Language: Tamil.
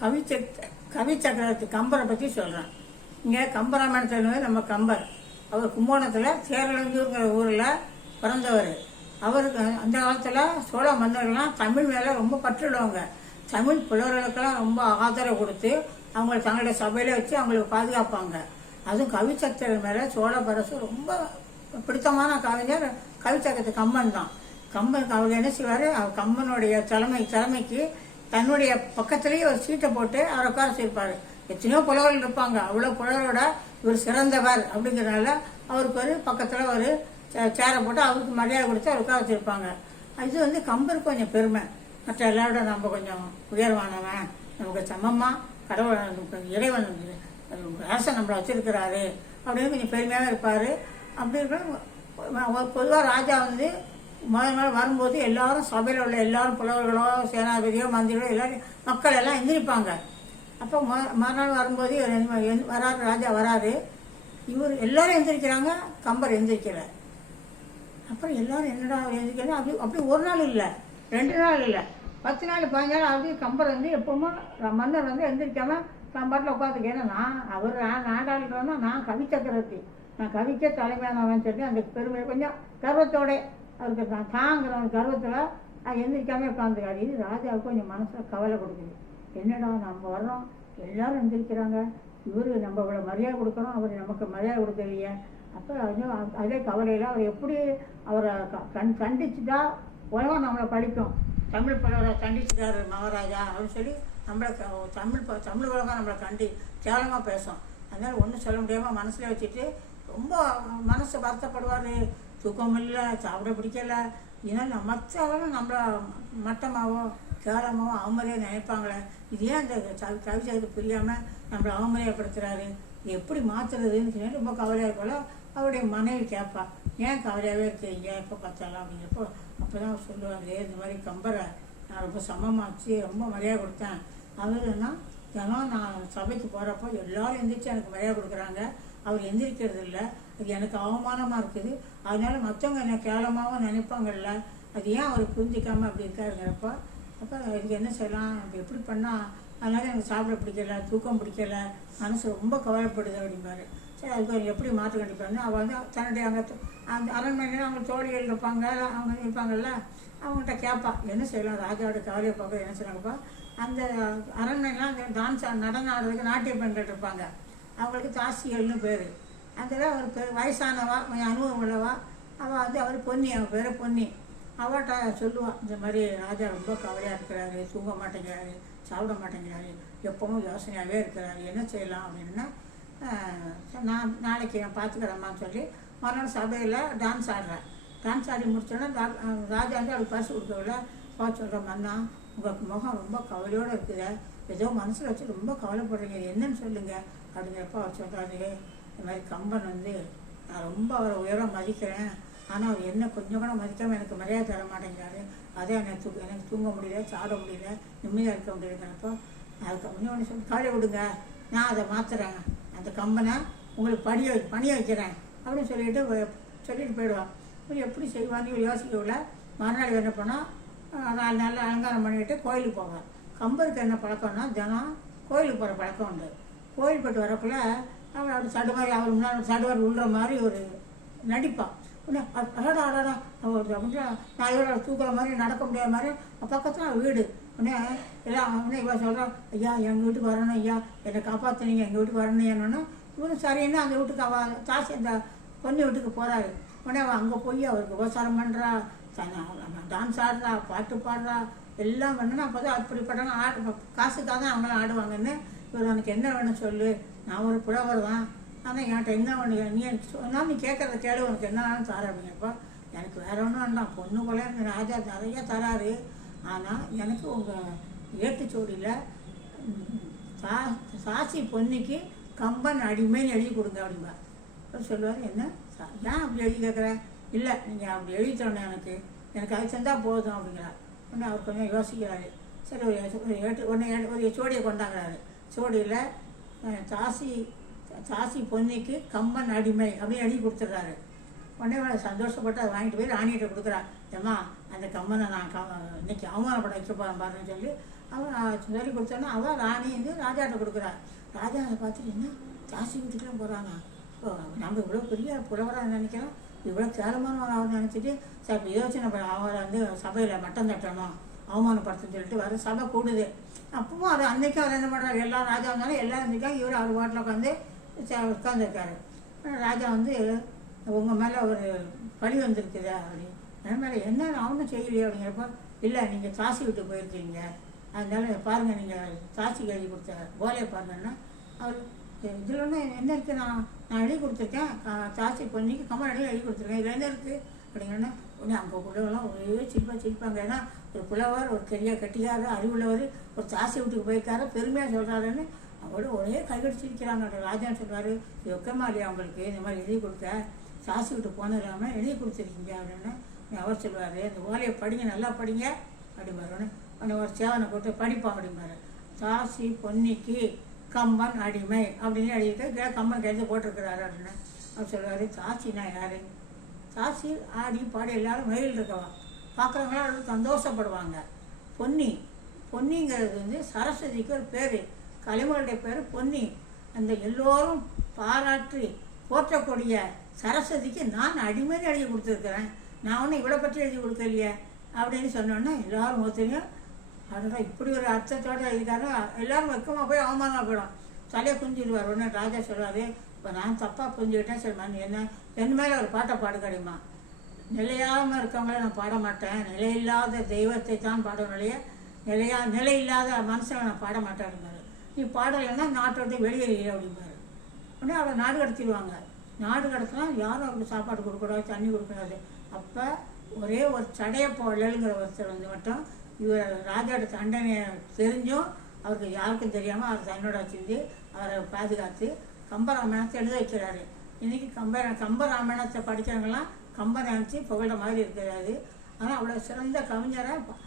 கவி கவி சக்கரவர்த்தி கம்பரை பற்றி சொல்கிறேன் இங்கே கம்பராமாயணத்தில் நம்ம கம்பர். அவர் கும்போணத்தில் சேரலஞ்சூருங்கிற ஊரில் பிறந்தவர். அவருக்கு அந்த காலத்தில் சோழ மன்னர்கள்லாம் தமிழ் மேலே ரொம்ப பற்றுடுவாங்க தமிழ் புலவர்களுக்கெல்லாம் ரொம்ப ஆதரவு கொடுத்து அவங்கள தங்களுடைய சபையில வச்சு அவங்களுக்கு பாதுகாப்பாங்க. அதுவும் கவிச்சக்கர் மேலே சோழ பரசு ரொம்ப பிடித்தமான கவிஞர் கவிச்சக்கரத்து கம்பன் தான். கம்பன் அவர் என்ன செய்வார்? அவர் கம்பனுடைய தலைமை தலைமைக்கு தன்னுடைய பக்கத்துலேயே ஒரு சீட்டை போட்டு அவரை உட்கார வச்சிருப்பாரு எத்தனையோ புலவர்கள் இருப்பாங்க. அவ்வளோ புலவரோட இவர் சிறந்தவர் அப்படிங்கிறனால அவருக்கு ஒரு பக்கத்தில் ஒரு சே- சேரை போட்டு அவருக்கு மரியாதை கொடுத்து அவர் உட்கார வச்சிருப்பாங்க இது வந்து கம்பருக்கு கொஞ்சம் பெருமை. மற்ற எல்லாரோட நம்ம கொஞ்சம் உயர்வானவன் நமக்கு சமமாக கடவுள் இறைவன் அரசன் நம்மளை வச்சிருக்கிறாரு அப்படின்னு கொஞ்சம் பெருமையாக இருப்பார். அப்படி இருக்க பொதுவாக ராஜா வந்து முதல் நாள் வரும்போது எல்லாரும் சபையில் உள்ள எல்லாரும் புலவர்களோ சேனாதிபதியோ மந்திரியோ எல்லாரும் மக்கள் எல்லாம் எந்திரிப்பாங்க. அப்போ மொ மறுநாள் வரும்போது இவர் வராரு ராஜா வராரு. இவர் எல்லாரும் எந்திரிக்கிறாங்க கம்பர் எந்திரிக்கல. அப்புறம் எல்லாரும் என்னடா எந்திரிக்கிறது அப்படி அப்படி ஒரு நாள் இல்லை. ரெண்டு நாள் இல்லை. பத்து நாள் பதினஞ்சு நாள் அப்படியே கம்பர் வந்து எப்பவுமே மன்னர் வந்து எந்திரிக்காம கம்பரில் உட்காந்துக்கு ஏன்னா நான் அவர் நான் நாடாளுன்னா நான் கவி சக்கரவர்த்தி. நான் கவிக்க தலைமையானவன் சொல்லி அந்த பெருமை கொஞ்சம் கர்வத்தோட அவருக்கு தான் தாங்கிற கர்வத்தில் அது எந்திரிக்காம உட்காந்துக்காரு இது ராஜாவுக்கு கொஞ்சம் மனசில் கவலை கொடுக்குது. என்னடா நம்ம வர்றோம்? எல்லாரும் எந்திரிக்கிறாங்க. இவரு நம்ம இவ்வளோ மரியாதை கொடுக்குறோம் அவர் நமக்கு மரியாதை கொடுக்கலையே. அப்போ அது அதே கவலையில் அவர் எப்படி அவரை க- கண் கண்டிச்சுட்டா உலகம் நம்மளை படிக்கும் தமிழ் புலவரை கண்டிச்சுட்டார் மகாராஜா அப்படின்னு சொல்லி நம்மளை தமிழ் ப- தமிழ் உலகம் நம்மளை கண்டி கேவலமாக பேசும். அதனால ஒன்றும் சொல்ல முடியாமல் மனசில் வச்சுட்டு ரொம்ப மனசு வருத்தப்படுவார். தூக்கம் இல்லை சாப்பிட பிடிக்கல. ஏன்னா நம்ம மற்றவங்களும் நம்மளை மட்டமாவோ கேவலமாவோ அவமரியாக நினைப்பாங்களே. இது ஏன் அந்த கவி- கவிதைக்கு புரியாமல் நம்மளை அவமரியாதைப்படுத்துறாரு? எப்படி மாற்றுறதுன்னு சொல்லி ரொம்ப கவலையாக இருக்கல அவருடைய மனைவி கேட்பா ஏன் கவலையாகவே இருக்கீங்க எப்போ பார்த்தாலும்? அப்படிங்கிறப்போ அப்போ தான் சொல்லுவாங்க சொல்லுவார் இந்த மாதிரி கம்பரை நான் ரொம்ப சமமாச்சு ரொம்ப மரியாதை கொடுத்தேன். அவருன்னா தினம் நான் சபைக்கு போகிறப்போ எல்லோரும் எந்திரிச்சு எனக்கு மரியாதை கொடுக்குறாங்க. அவர் எந்திரிக்கிறது இல்லை அது எனக்கு அவமானமாக இருக்குது. அதனால மற்றவங்க என்னை கேவலமாகவும் நினைப்பாங்கல்ல. அது ஏன் அவர் புரிஞ்சிக்காமல் அப்படி இருக்காருங்கிறப்ப அப்போ இதுக்கு என்ன செய்யலாம்? அப்படி எப்படி பண்ணால் அதனால் எனக்கு சாப்பிட பிடிக்கல தூக்கம் பிடிக்கல மனசு ரொம்ப கவலைப்படுது அப்படிம்பாரு. சரி அதுக்கு அவர் எப்படி மாற்ற கண்டிப்பாருன்னு அவள் வந்து தன்னுடைய அங்கே அந்த அரண்மனையில் அவங்க தோழிகள் இருப்பாங்க அவங்க இருப்பாங்கல்ல அவங்ககிட்ட கேட்பா என்ன செய்யலாம்? ராஜாவோட கவலையை பார்க்க என்ன செய்யலாங்கப்பா அந்த அரண்மனைலாம் அந்த டான்ஸ் நடனம் ஆடுறதுக்கு நாட்டிய பெண்கள் இருப்பாங்க. அவங்களுக்கு தாசிகள்னு பேர். அதில் ஒரு பெரு வயசானவா கொஞ்சம் அனுபவம் உள்ளவா அவள் வந்து அவர் பொன்னி அவள் பேர் பொன்னி அவட்ட சொல்லுவாள் இந்த மாதிரி ராஜா ரொம்ப கவலையாக இருக்கிறாரு தூங்க மாட்டேங்கிறாரு சாப்பிட மாட்டேங்கிறாரு எப்பவும் யோசனையாகவே இருக்கிறாரு என்ன செய்யலாம் அப்படின்னா நான் நாளைக்கு நான் பார்த்துக்கிறேம்மான்னு சொல்லி மறுநாள் சபையில் டான்ஸ் ஆடுறேன் டான்ஸ் ஆடி முடிச்சோன்னா ராஜா வந்து அவளுக்கு பரிசு கொடுக்கவில்ல. பார்த்து சொல்கிறேன் மன்னா உங்களுக்கு முகம் ரொம்ப கவலையோடு இருக்குது. ஏதோ மனசில் வச்சு ரொம்ப கவலைப்படுறீங்க என்னன்னு சொல்லுங்கள் அப்படிங்கிறப்ப அவர் சொல்கிறாரு இந்த மாதிரி கம்பன் வந்து நான் ரொம்ப அவரை உயரம் மதிக்கிறேன். ஆனால் அவர் என்ன கொஞ்சம் கூட மதிக்காமல் எனக்கு மரியாதை தர மாட்டேங்கிறாரு. அதே எனக்கு தூ எனக்கு தூங்க முடியல சாட முடியல நிம்மதியாக இருக்க முடியலங்கிறப்போ அதுக்கு முன்னே ஒன்று சொல்லி கவலை விடுங்க நான் அதை மாற்றுறேன் அந்த கம்பனை உங்களுக்கு பணிய பணிய வைக்கிறேன். அப்படின்னு சொல்லிட்டு சொல்லிட்டு போயிடுவான். இவர் எப்படி செய்வான்னு யோசிக்க யோசிக்கவில்லை மறுநாள் என்ன பண்ணால் நாலு நாளில் அலங்காரம் பண்ணிக்கிட்டு கோயிலுக்கு போவார். கம்பருக்கு என்ன பழக்கம்னா தினம் கோயிலுக்கு போகிற பழக்கம் உண்டு. கோயில் போட்டு வரக்குள்ளே அவன் அப்படி சடு மாதிரி அவள் முன்னாடி சடுவார் உள்ள மாதிரி ஒரு நடிப்பான் உடனே அ- அடடா அடடா. அப்படின்னா நான் இவரோட தூக்குற மாதிரி நடக்க முடியாத மாதிரி பக்கத்தில் வீடு. உடனே எல்லாம் உடனே இவன் சொல்கிறான் ஐயா எங்கள் வீட்டுக்கு வரணும் ஐயா. என்னை காப்பாற்றுனீங்க எங்கள் வீட்டுக்கு வரணும் என்னன்னா இவரும் சரின்னு அந்த வீட்டுக்கு? அவள் தாசி அந்த பொண்ணு வீட்டுக்கு போகிறாரு உடனே அவன் அங்கே போய் அவருக்கு உபசாரம் பண்ணுறா டான்ஸ் ஆடுறா பாட்டு பாடுறா. எல்லாம் பண்ணணும் அப்போ தான் அப்படிப்பட்டவங்க ஆடு காசுக்காக தான் அவங்களாம் ஆடுவாங்கன்னு இவர் உனக்கு என்ன வேணும் சொல்லு? நான் ஒரு புலவர் தான். ஆனால் என்கிட்ட என்ன ஒன்று நீ எனக்கு சொன்னா நீ கேட்குறத கேளு. உனக்கு என்ன வேணும் தர அப்படிங்கப்பா எனக்கு வேற ஒன்றும் வேண்டாம். பொண்ணு போல எனக்கு ராஜா நிறைய தராரு. ஆனால் எனக்கு உங்கள் ஏட்டுச்சோடியில் சா சாசி பொண்ணுக்கு கம்பன் அடிமைன்னு எழுதி கொடுங்க அப்படிம்பா. அவர் சொல்லுவார் என்ன? ஏன் அப்படி எழுதி கேட்குறேன் இல்லை நீங்கள் அப்படி எழுதி தரணும் எனக்கு. எனக்கு அது தந்தால் போதும் அப்படிங்கிறார். உடனே அவர் கொஞ்சம் யோசிக்கிறாரு. சரி ஒரு ஒரு ஏட்டு ஒன்று ஒரு சோடியை கொண்டாங்கிறாரு சோடியில் தாசி தாசி பொன்னிக்கு கம்பன் அடிமை அப்படின்னு எழுதி கொடுத்துட்றாரு உடனே சந்தோஷப்பட்டு அதை வாங்கிட்டு போய் ராணிகிட்ட கொடுக்குறா ஏம்மா அந்த கம்மனை நான் க இன்னைக்கு அவமானப்பட வச்சுப்பான் பாருன்னு சொல்லி அவன் சொல்லி கொடுத்தோன்னா அவன் ராணி வந்து ராஜாட்ட கொடுக்குறா ராஜா அதை பார்த்துட்டு என்ன தாசி வீட்டுக்குலாம் போகிறாங்க ஓ நம்ம இவ்வளோ பெரிய புலவராக நினைக்கிறோம். இவ்வளோ கேவலமானவன் அவர் நினச்சிட்டு சார் இப்போ இதை வச்சு நம்ம அவரை வந்து சபையில் மட்டம் தட்டணும். அவமானப்படுத்துன்னு சொல்லிட்டு வர சபை கூடுது. அப்பவும் அது அன்னைக்கும் அவர் என்ன பண்ணுறாரு எல்லா ராஜா வந்தாலும் எல்லாரும் இருந்திருக்காங்க இவர் அவர் பாட்டில் உட்காந்து உட்காந்துருக்காரு ராஜா வந்து உங்கள் மேலே ஒரு பழி வந்திருக்குதா? அப்படின்னு. என் மேலே என்ன? அவனும் செய்யலையே. அப்படிங்கிறப்ப இல்லை நீங்கள் காசி விட்டு போயிருக்கீங்க. அதனால பாருங்கள் நீங்கள் காசி எழுதி கொடுத்த கோலையை பாருங்கன்னா அவர் இதில் என்ன இருக்குது நான் நான் எழுதி கொடுத்துருக்கேன். கா- காசி பொன்னிக்கு கமல் எழுதி கொடுத்துருக்கேன். இதில் என்ன இருக்குது அப்படிங்கன்னா உடனே அங்கே உள்ளவங்களாம் ஒரே சிரிப்பாக சிரிப்பாங்க. ஏன்னா ஒரு புலவர் ஒரு பெரிய கட்டிக்காரர் அறிவுள்ளவர் ஒரு தாசி வீட்டுக்கு போயிருக்காரு பெருமையாக சொல்கிறாருன்னு அவங்களோட ஒரே கைகடிச்சு இருக்கிறாங்க ராஜா சொல்றாரு இது அவங்களுக்கு இந்த மாதிரி எழுதி கொடுக்க சாசி விட்டு போனது எழுதி கொடுத்துருக்கீங்க அப்படின்னு அவர் சொல்லுவார். இந்த ஓலையை படிங்க நல்லா படிங்க அப்படிம்பாரு. உடனே உடனே ஒரு சேவனை போட்டு படிப்பான் அப்படிம்பாரு. தாசி பொன்னிக்கு கம்பன் அடிமை அப்படின்னு எழுதிட்டு கீழே கம்பன் கைது போட்டிருக்கிறாரு அப்படின்னு அவர் சொல்லுவார். தாசினா யாரு? தாசி ஆடி பாடி எல்லாரும் மயில் இருக்கலாம் பார்க்குறவங்களாம் அவ்வளோ சந்தோஷப்படுவாங்க. பொன்னி. பொன்னிங்கிறது வந்து சரஸ்வதிக்கு ஒரு பேர். கலைமகளுடைய பேர் பொன்னி. அந்த எல்லோரும் பாராட்டி போற்றக்கூடிய சரஸ்வதிக்கு நான் அடிமைன்னு எழுதி கொடுத்துருக்குறேன். நான் ஒன்றும் இவ்வளோ பற்றி எழுதி கொடுக்கலையே அப்படின்னு சொன்னோன்னே எல்லாரும் ஒருத்தரையும் அதெல்லாம் இப்படி ஒரு அர்த்தத்தோடு எழுதிட்டாலும் எல்லோரும் வெக்கமாக போய் அவமானம் போயிடும். தலையை குஞ்சிடுவார் உடனே ராஜா சொல்வார் இப்போ நான் தப்பாக புரிஞ்சுக்கிட்டேன் சரி மண் என்ன? என் மேலே ஒரு பாட்டை பாட பாடுக்கடிமா நிலையாமல் இருக்கவங்கள நான் பாட மாட்டேன். நிலையில்லாத தெய்வத்தை தான் பாடணுடைய நிலையா நிலை இல்லாத மனுஷனை நான் பாட மாட்டேன் நீ பாடலைன்னா நாட்டை விட்டு வெளியேறிய அப்படிம்பாரு. உடனே அவரை நாடு கடத்திடுவாங்க. நாடு கடத்தினா யாரும் அவருக்கு சாப்பாடு கொடுக்கக்கூடாது தண்ணி கொடுக்கக்கூடாது. அப்போ ஒரே ஒரு சடைய போடலுங்கிற ஒருத்தர் வந்து மட்டும் இவர் ராஜாவோட தண்டனையை தெரிஞ்சும் அவருக்கு யாருக்கும் தெரியாமல் அவர் தன்னோட வச்சிருந்து அவரை பாதுகாத்து கம்பராமாயணத்தை எழுத வைக்கிறாரு. இன்னைக்கு கம்ப கம்பராமாயணத்தை படிக்கிறவங்கலாம் கம்பரை புகழ மாதிரி இருக்கிறாரு. ஆனால் அவ்வளோ சிறந்த கவிஞரை